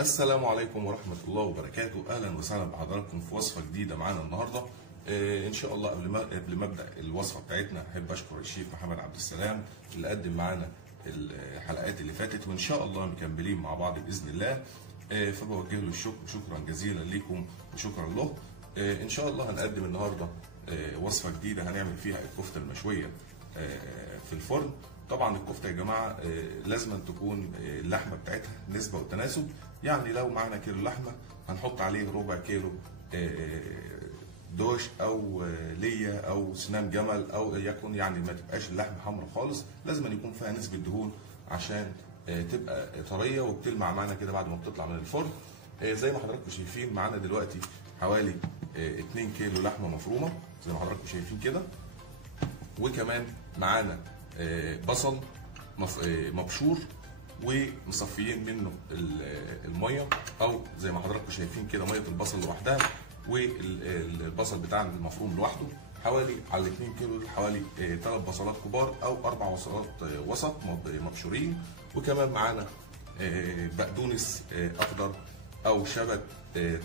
السلام عليكم ورحمة الله وبركاته. أهلا وسهلا بحضراتكم في وصفة جديدة معانا النهاردة. إن شاء الله قبل ما أبدأ الوصفة بتاعتنا أحب أشكر الشيف محمد عبد السلام اللي قدم معانا الحلقات اللي فاتت، وإن شاء الله مكملين مع بعض بإذن الله. فبوجه له الشكر، شكرا جزيلا ليكم وشكرا له. إن شاء الله هنقدم النهاردة وصفة جديدة هنعمل فيها الكفتة المشوية في الفرن. طبعا الكفته يا جماعه لازم تكون اللحمه بتاعتها نسبه وتناسب، يعني لو معانا كيلو لحمه هنحط عليه ربع كيلو دوش او ليا او سنان جمل او يكن، يعني ما تبقاش اللحمه حمراء خالص، لازم يكون فيها نسبه دهون عشان تبقى طريه وبتلمع معانا كده بعد ما بتطلع من الفرن. زي ما حضراتكم شايفين معانا دلوقتي حوالي 2 كيلو لحمه مفرومه زي ما حضراتكم شايفين كده، وكمان معانا بصل مبشور ومصفيين منه الميه، او زي ما حضراتكم شايفين كده ميه البصل لوحدها والبصل بتاعنا المفروم لوحده. حوالي على 2 كيلو حوالي 3 بصلات كبار او 4 بصلات وسط مبشورين، وكمان معانا بقدونس اخضر او شبت،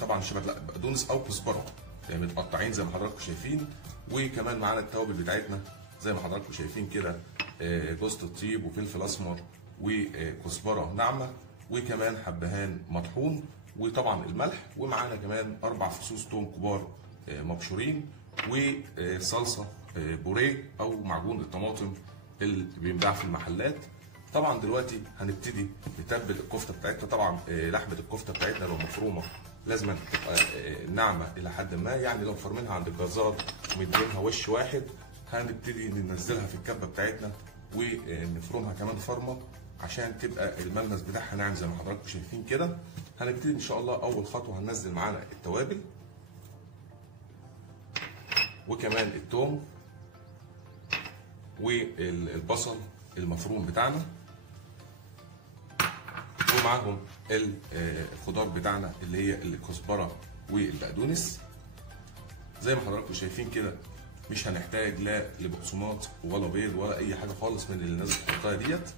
طبعا شبت لا بقدونس او كزبره متقطعين زي ما حضراتكم شايفين، وكمان معانا التوابل بتاعتنا زي ما حضراتكم شايفين كده جوز الطيب وفلفل اسمر وكزبره ناعمه وكمان حبهان مطحون وطبعا الملح، ومعانا كمان 4 فصوص توم كبار مبشورين وصلصه بوريه او معجون الطماطم اللي بينباع في المحلات. طبعا دلوقتي هنبتدي نتبل الكفته بتاعتنا. طبعا لحمه الكفته بتاعتنا لو مفرومه لازم تبقى ناعمه الى حد ما، يعني لو فرمينها عند الجزار ومدينها وش واحد هنبتدي ننزلها في الكبه بتاعتنا ونفرمها كمان فرمه عشان تبقى الملمس بتاعها ناعم زي ما حضراتكم شايفين كده. هنبتدي ان شاء الله اول خطوه هننزل معانا التوابل وكمان الثوم والبصل المفروم بتاعنا، ومعاهم الخضار بتاعنا اللي هي الكزبره والبقدونس. زي ما حضراتكم شايفين كده مش هنحتاج لا لبقسماط ولا بيض ولا اي حاجه خالص من اللي الناس بتحطها ديت.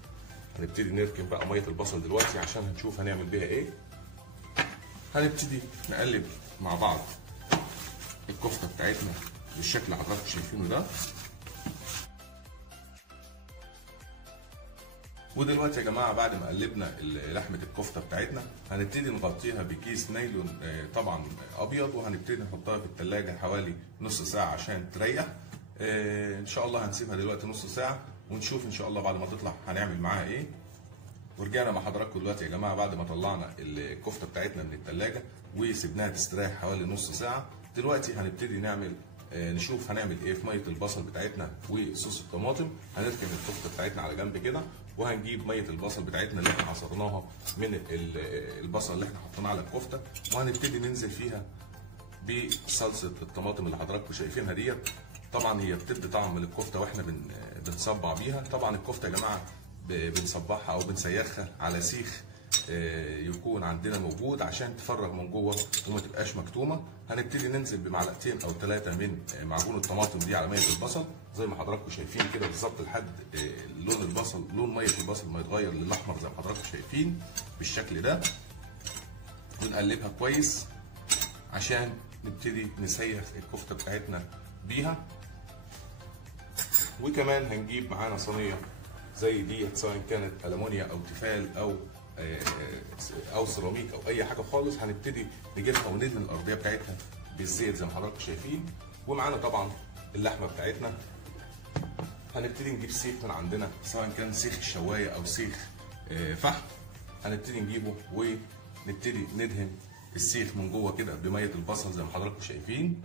هنبتدي نركن بقى ميه البصل دلوقتي عشان هنشوف هنعمل بيها ايه. هنبتدي نقلب مع بعض الكفته بتاعتنا بالشكل اللي حضراتكم شايفينه ده. ودلوقتي يا جماعه بعد ما قلبنا لحمه الكفته بتاعتنا هنبتدي نغطيها بكيس نايلون طبعا ابيض، وهنبتدي نحطها في الثلاجه حوالي نص ساعه عشان تريح. ان شاء الله هنسيبها دلوقتي نص ساعه ونشوف ان شاء الله بعد ما تطلع هنعمل معاها ايه. ورجعنا مع حضراتكم دلوقتي يا جماعه بعد ما طلعنا الكفته بتاعتنا من الثلاجه وسيبناها تستريح حوالي نص ساعه. دلوقتي هنبتدي نعمل نشوف هنعمل ايه في ميه البصل بتاعتنا وصوص الطماطم. هنركن الكفته بتاعتنا على جنب كده، وهنجيب ميه البصل بتاعتنا اللي احنا عصرناها من البصل اللي احنا حطيناه على الكفته، وهنبتدي ننزل فيها بصلصه الطماطم اللي حضراتكم شايفينها ديت. طبعا هي بتدي طعم للكفته واحنا بنصبع بيها. طبعا الكفته يا جماعه بنصبعها او بنسيخها على سيخ يكون عندنا موجود عشان تفرغ من جوه وما تبقاش مكتومه. هنبتدي ننزل بمعلقتين او 3 من معجون الطماطم دي على ميه البصل زي ما حضراتكم شايفين كده بالظبط لحد لون البصل، لون ميه البصل ما يتغير للاحمر زي ما حضراتكم شايفين بالشكل ده. ونقلبها كويس عشان نبتدي نسيخ الكفته بتاعتنا بيها. وكمان هنجيب معانا صينيه زي ديت سواء كانت المونيا او تيفال او سيراميك او اي حاجه خالص، هنبتدي نجيبها وندهن الارضيه بتاعتها بالزيت زي ما حضراتكم شايفين. ومعانا طبعا اللحمه بتاعتنا هنبتدي نجيب سيخ من عندنا سواء كان سيخ الشوايه او سيخ فحم، هنبتدي نجيبه ونبتدي ندهن السيخ من جوه كده بميه البصل زي ما حضراتكم شايفين.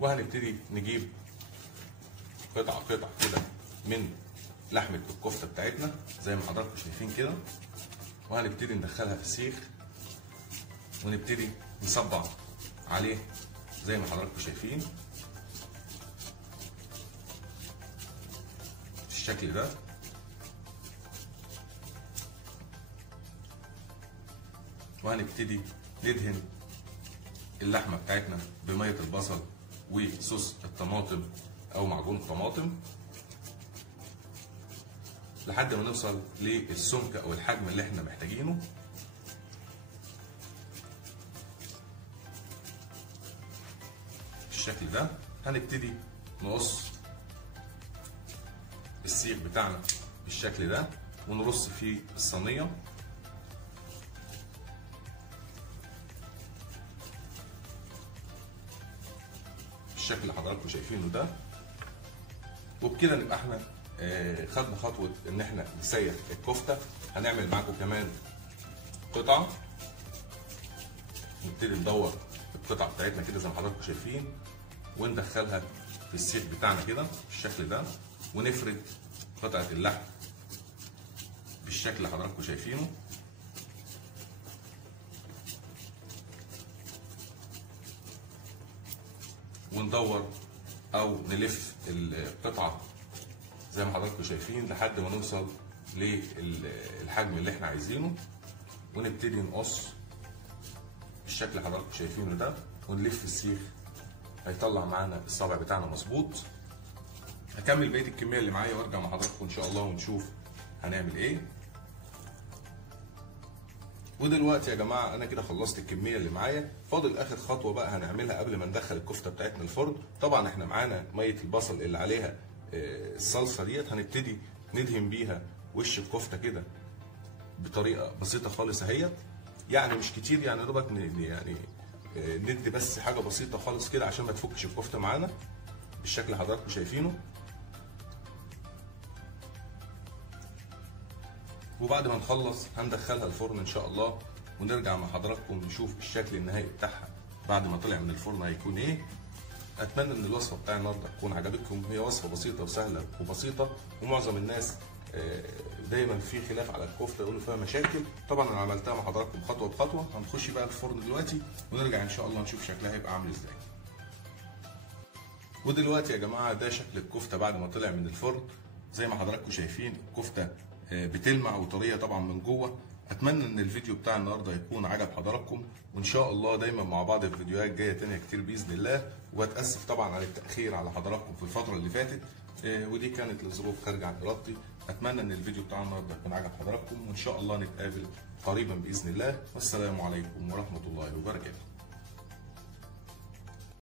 وهنبتدي نجيب قطع كده من لحمه الكفته بتاعتنا زي ما حضراتكم شايفين كده، وهنبتدي ندخلها في السيخ ونبتدي نصبع عليه زي ما حضراتكم شايفين بالشكل ده. وهنبتدي ندهن اللحمه بتاعتنا بميه البصل وصوص الطماطم او معجون الطماطم. لحد ما نوصل للسمك او الحجم اللي احنا محتاجينه. بالشكل ده هنبتدي نقص السيخ بتاعنا بالشكل ده ونرص في الصينيه بالشكل اللي حضراتكم شايفينه ده. وبكده نبقى احنا خدنا خطوه ان احنا نسيح الكفته. هنعمل معاكم كمان قطعه، نبتدي ندور القطعه بتاعتنا كده زي ما حضراتكم شايفين وندخلها في السيخ بتاعنا كده بالشكل ده، ونفرد قطعه اللحم بالشكل اللي حضراتكم شايفينه. وندور او نلف القطعه زي ما حضراتكم شايفين لحد ما نوصل للحجم اللي احنا عايزينه، ونبتدي نقص بالشكل اللي حضراتكم شايفينه ده ونلف السيخ. هيطلع معانا الصابع بتاعنا مظبوط. هكمل بقيه الكميه اللي معايا وارجع مع حضراتكم ان شاء الله ونشوف هنعمل ايه. ودلوقتي يا جماعه انا كده خلصت الكميه اللي معايا. فاضل اخر خطوه بقى هنعملها قبل ما ندخل الكفته بتاعتنا الفرن. طبعا احنا معانا ميه البصل اللي عليها الصلصه ديت، هنبتدي ندهن بيها وش الكفته كده بطريقه بسيطه خالص اهيت، يعني مش كتير، يعني دوبك يعني ندي بس حاجه بسيطه خالص كده عشان ما تفكش الكفته معانا بالشكل اللي حضراتكم شايفينه. وبعد ما نخلص هندخلها الفرن ان شاء الله ونرجع مع حضراتكم نشوف الشكل النهائي بتاعها بعد ما طلع من الفرن هيكون ايه. اتمنى ان الوصفه بتاع النهارده تكون عجبتكم. هي وصفه بسيطه وسهله وبسيطه، ومعظم الناس دايما في خلاف على الكفته يقولوا فيها مشاكل. طبعا انا عملتها مع حضراتكم خطوه بخطوه. هنخش بقى الفرن دلوقتي ونرجع ان شاء الله نشوف شكلها هيبقى عامل ازاي. ودلوقتي يا جماعه ده شكل الكفته بعد ما طلع من الفرن. زي ما حضراتكم شايفين الكفته بتلمع وطريه طبعا من جوه. اتمنى ان الفيديو بتاع النهارده يكون عجب حضراتكم، وان شاء الله دايما مع بعض في فيديوهات جايه تانيه كتير باذن الله. واتاسف طبعا على التاخير على حضراتكم في الفتره اللي فاتت، ودي كانت لظروف خارجه عن ارادتي. اتمنى ان الفيديو بتاع النهارده يكون عجب حضراتكم، وان شاء الله نتقابل قريبا باذن الله. والسلام عليكم ورحمه الله وبركاته.